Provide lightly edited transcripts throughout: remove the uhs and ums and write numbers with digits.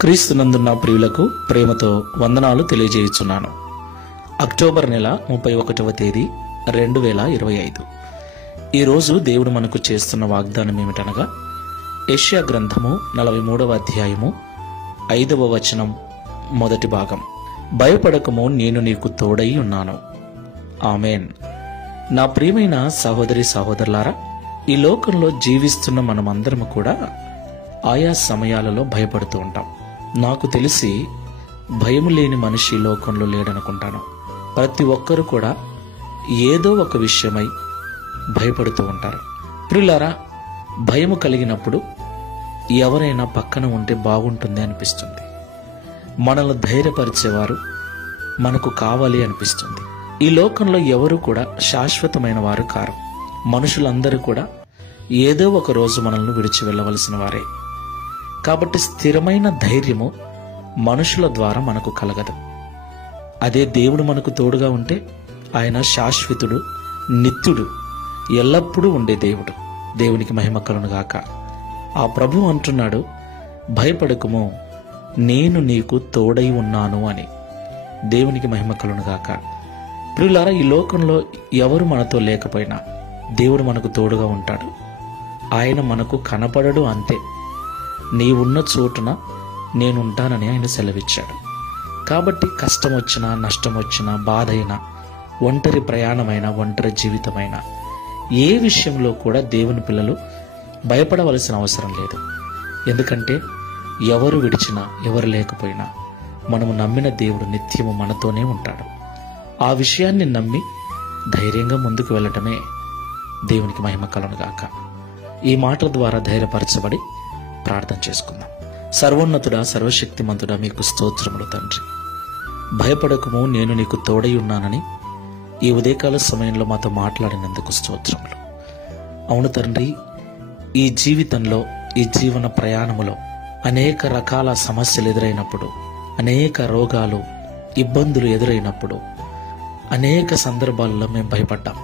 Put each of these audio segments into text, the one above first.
క్రీస్తునందున్న ప్రియులకు ప్రేమతో వందనాలు తెలియజేయుచున్నాను. అక్టోబర్ నెల 31వ తేదీ 2025. ఈరోజు దేవుడు మనకు చేస్తున్న వాగ్దానం ఏమిటనగా, యెషయా గ్రంథము 43వ అధ్యాయము 5వ వచనం మొదటి భాగం. భయపడకము, నేను నీకు తోడై ఉన్నాను. ఆమెన్. నా ప్రియమైన సహోదరి సహోదరులారా, ఈ లోకంలో జీవిస్తున్న మనమందరము కూడా ఆయా సమయాలలో భయపడుతూ ఉంటాం. నాకు తెలిసి భయం లేని మనిషి ఈ లోకంలో లేడనుకుంటాను. ప్రతి ఒక్కరూ కూడా ఏదో ఒక విషయమై భయపడుతూ ఉంటారు. ప్రియులారా, భయము కలిగినప్పుడు ఎవరైనా పక్కన ఉంటే బాగుంటుంది అనిపిస్తుంది. మనల్ని ధైర్యపరిచేవారు మనకు కావాలి అనిపిస్తుంది. ఈ లోకంలో ఎవరు కూడా శాశ్వతమైన వారు కారు. మనుషులందరూ కూడా ఏదో ఒక రోజు మనల్ని విడిచి వెళ్ళవలసిన వారే. కాబట్టి స్థిరమైన ధైర్యము మనుషుల ద్వారా మనకు కలగదు. అదే దేవుడు మనకు తోడుగా ఉంటే ఆయన శాశ్వతుడు, నిత్యుడు, ఎల్లప్పుడూ ఉండే దేవుడు. దేవునికి మహిమ కలుగును గాక. ఆ ప్రభువు అంటున్నాడు, భయపడకము, నేను నీకు తోడై ఉన్నాను అని. దేవునికి మహిమ కలుగును గాక. ప్రియులారా, ఈ లోకంలో ఎవరు మనతో లేకపోయినా దేవుడు మనకు తోడుగా ఉంటాడు. ఆయన మనకు కనపడడు, అంతే. నీవున్న చోటున నేనుంటానని ఆయన సెలవిచ్చాడు. కాబట్టి కష్టం వచ్చినా, నష్టం వచ్చినా, బాధ అయినా, ఒంటరి ప్రయాణమైనా, ఒంటరి జీవితమైనా, ఏ విషయంలో కూడా దేవుని పిల్లలు భయపడవలసిన అవసరం లేదు. ఎందుకంటే ఎవరు విడిచినా, ఎవరు లేకపోయినా మనము నమ్మిన దేవుడు నిత్యము మనతోనే ఉంటాడు. ఆ విషయాన్ని నమ్మి ధైర్యంగా ముందుకు వెళ్ళటమే దేవునికి మహిమ కలుగును గాక. ఈ మాటల ద్వారా ధైర్యపరచబడి ప్రార్థన చేసుకుందాం. సర్వోన్నతుడా, సర్వశక్తిమంతుడా, మీకు స్తోత్రములు తండ్రి. భయపడకము, నేను నీకు తోడై ఉన్నానని ఈ ఉదయకాల సమయంలో మాతో మాట్లాడినందుకు స్తోత్రములు. అవును తండ్రి, ఈ జీవితంలో, ఈ జీవన ప్రయాణములో అనేక రకాల సమస్యలు ఎదురైనప్పుడు, అనేక రోగాలు, ఇబ్బందులు ఎదురైనప్పుడు, అనేక సందర్భాల్లో మేము భయపడ్డాం.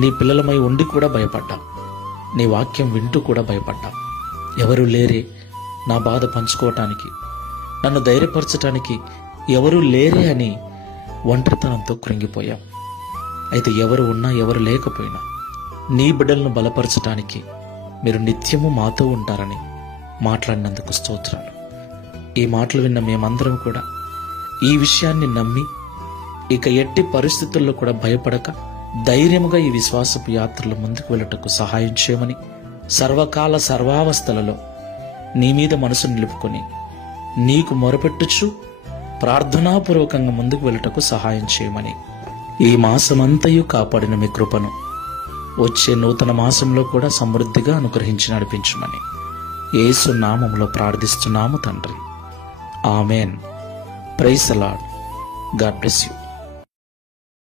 నీ పిల్లలమై ఉండి కూడా భయపడ్డాం. నీ వాక్యం వింటూ కూడా భయపడ్డాం. ఎవరు లేరే నా బాధ పంచుకోవటానికి, నన్ను ధైర్యపరచటానికి ఎవరు లేరే అని ఒంటరితనంతో కృంగిపోయాం. అయితే ఎవరు ఉన్నా, ఎవరు లేకపోయినా నీ బిడ్డలను బలపరచటానికి మీరు నిత్యము మాతో ఉంటారని మాట్లాడినందుకు స్తోత్రాలు. ఈ మాటలు విన్న మేమందరం కూడా ఈ విషయాన్ని నమ్మి ఇక ఎట్టి పరిస్థితుల్లో కూడా భయపడక ధైర్యముగా ఈ విశ్వాసపు యాత్రలో ముందుకు వెళ్ళటకు సహాయం చేయమని, సర్వకాల సర్వావస్థలలో నీ మీద మనసు నిలుపుకొని నీకు మొరపెట్టుచు ప్రార్థనాపూర్వకంగా ముందుకు వెళ్ళటకు సహాయం చేయమని, ఈ మాసమంతయు కాపాడిన మీ కృపను వచ్చే నూతన మాసంలో కూడా సమృద్ధిగా అనుగ్రహించి నడిపించమని యేసు నామములో ప్రార్థిస్తున్నాము తండ్రి. Amen. Praise the Lord. God bless you.